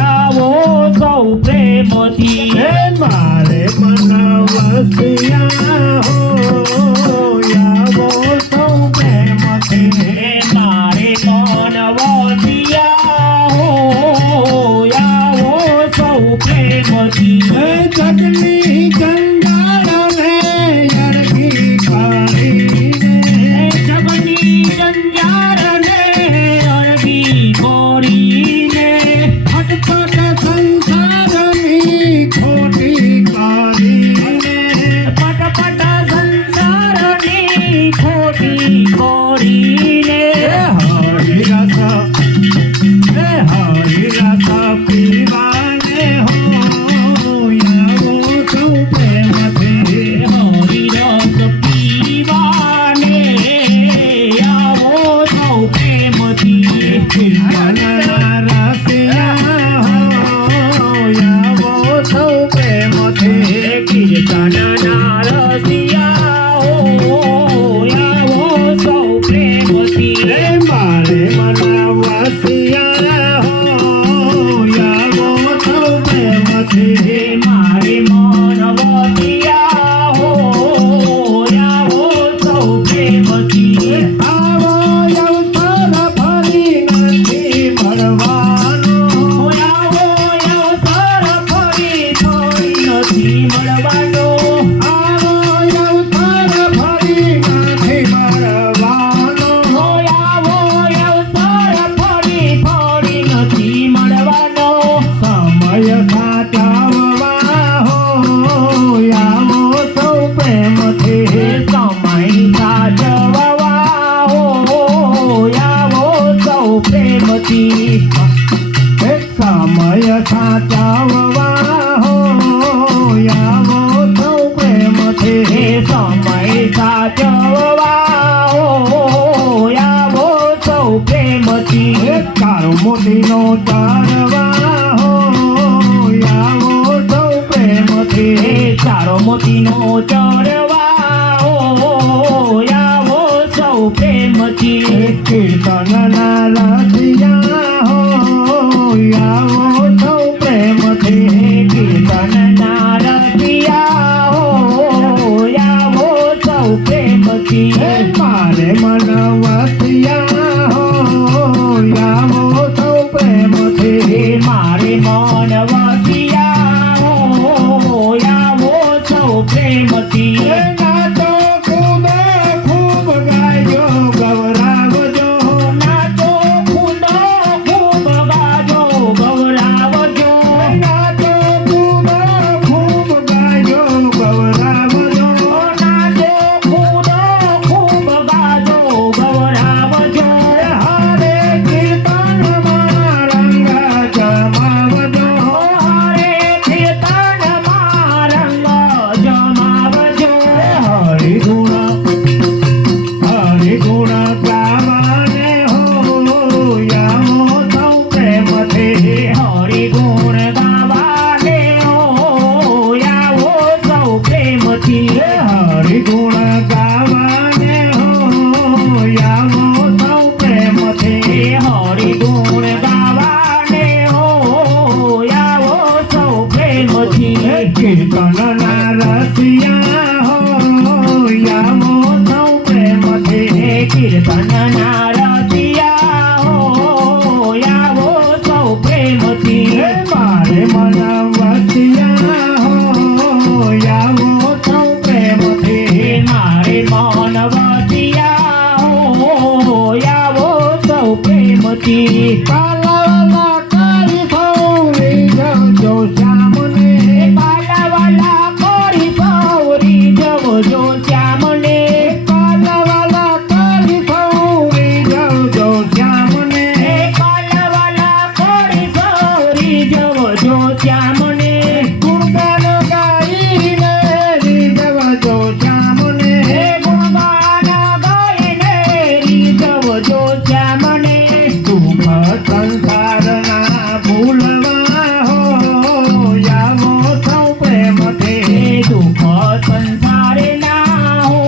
આવો સૌ પ્રેમથી મારે મનવસિયા આવો સૌ પ્રેમથી મારે મનવસિયા આવો સૌ પ્રેમથી જગની જંજાળને અડગી કાઢીને જગની જંજાળને અડગી કોરીને અટપટ સંસારની ખોટી કાઢીને પટપટ સંસારની ખોટી કોરીને હરિરસ પીવાને હો આવો સૌ પ્રેમથી હરિરસ પીવાને આવો સૌ પ્રેમથી કીર્તનના રસિયા હો આવો સૌ પ્રેમથી કીર્તનના રસિયા આવો સૌ પ્રેમથી મારે મનવસિયા હો આવો સૌ પ્રેમથી મારે મનવસિયા આવો સૌ પ્રેમથી આવો અવસર ફરી નથી મળવાનો આવો અવસર ફરી નથી મળવાનો આવો અવસર ફરી નથી મળવાનો આવો અવસર ફરી નથી મળવાનો સમય સાચવવા હો આવો સૌ પ્રેમથી સમય સાચવવા આવો સૌ પ્રેમથી સમય સાચવવા હો આવો સૌ પ્રેમથી સમય સાચવવા આવો સૌ પ્રેમથી કારો મોતીનો ચારવા હો આવો સૌ પ્રેમથી ચારો મોતીનો ચરવા આવો સૌ પ્રેમથી કીર્તનના રસિયા હો આવો સૌ પ્રેમથી કીર્તનના રસિયા આવો સૌ પ્રેમથી મારે મનવસિયા હો આવો સૌ પ્રેમથી મારે મનવસિયા આવો સૌ પ્રેમથી નાચો કૂદો ખૂબ ગાજો ગવરાવજો નાચો કૂદો ખૂબ ગાજો ગૌરાવજો નાચો કૂદો ખૂબ ગાજો ગવરાવજો નાચો કૂદો ખૂબ ગાજો ગૌરાવજો હરે કીર્તનમાં રંગ જમાવજો હરે કીર્તનમાં રંગ જમાવજો હરિગુણ ગાવાને હો આવો સૌ પ્રેમથી હરિ ગુણ ગાવાને આવો સૌ પ્રેમથી હરિગુણ ગાવાને હો આવો સૌ પ્રેમથી હરિ ગુણ ગાવાને આવો સૌ પ્રેમથી કીર્તનના રસિયા હો આવો સૌ પ્રેમથી કીર્તનના રસિયા આવો સૌ પ્રેમથી મારે મનવસિયા હો આવો સૌ પ્રેમથી મારે મનવસિયા આવો સૌ પ્રેમથી પાલાવાલા કરી સૌરી જજો શ્યામને પાલાવાલા કરી સૌરી જવજો શ્યામને પાલાવાલા કરી સૌરી જજો શ્યામને પાલાવાલા કરી સૌરી જવજો શ્યામને ગુણગાન ગાઈને રીઝવજો શ્યામને ગુણગાન ગાઈને રીઝવજો શ્યામને દુઃખ સંસારના ભૂલવા હો આવો સૌ પ્રેમથી દુઃખ સંસારે ના હો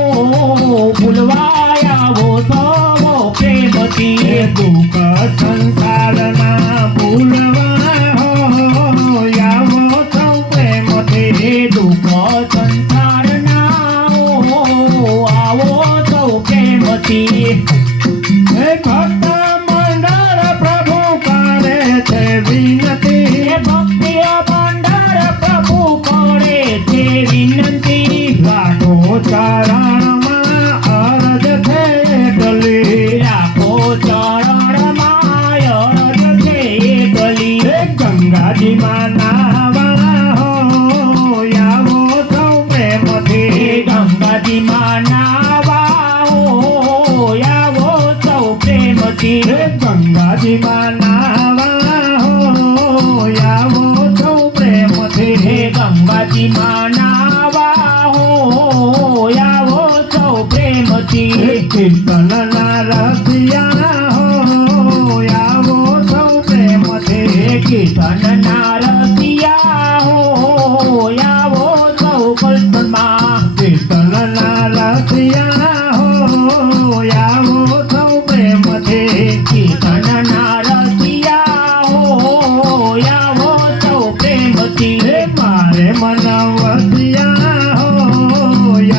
ભૂલવાયા હો સૌ પ્રેમથી દુઃખ સંસારના ગંગાજીમાં નાવા હો આવો સૌ પ્રેમથી ગંગાજીમાં નાવા હો આવો સૌ પ્રેમથી ગંગાજીમાં નાવા હો આવો સૌ પ્રેમથી ગંગાજીમાં નાવા હો આવો સૌ પ્રેમથી કીર્તનના રસિયા હો આવો સૌ પ્રેમથી કીર્તનના રસિયા હો આવો સૌ કલ્પમાં કીર્તનના રસિયા હો આવો સૌ પ્રેમથી કીર્તનના રસિયા હો આવો સૌ પ્રેમથી મારે મન વસિયા હો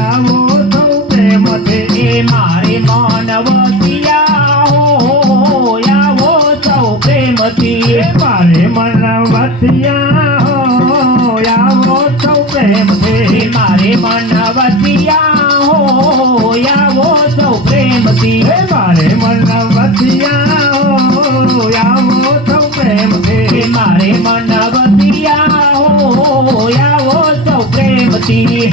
આવો સૌ પ્રેમથી મારે મન વસિયા હો આવો સૌ પ્રેમથી મારે મન વસિયા હો આવો સૌ પ્રેમથી મારે મન વસિયા હો આવો સૌ પ્રેમથી મારે મન વસિયા હો આવો સૌ પ્રેમથી મારે મન વસિયા હો આવો સૌ પ્રેમથી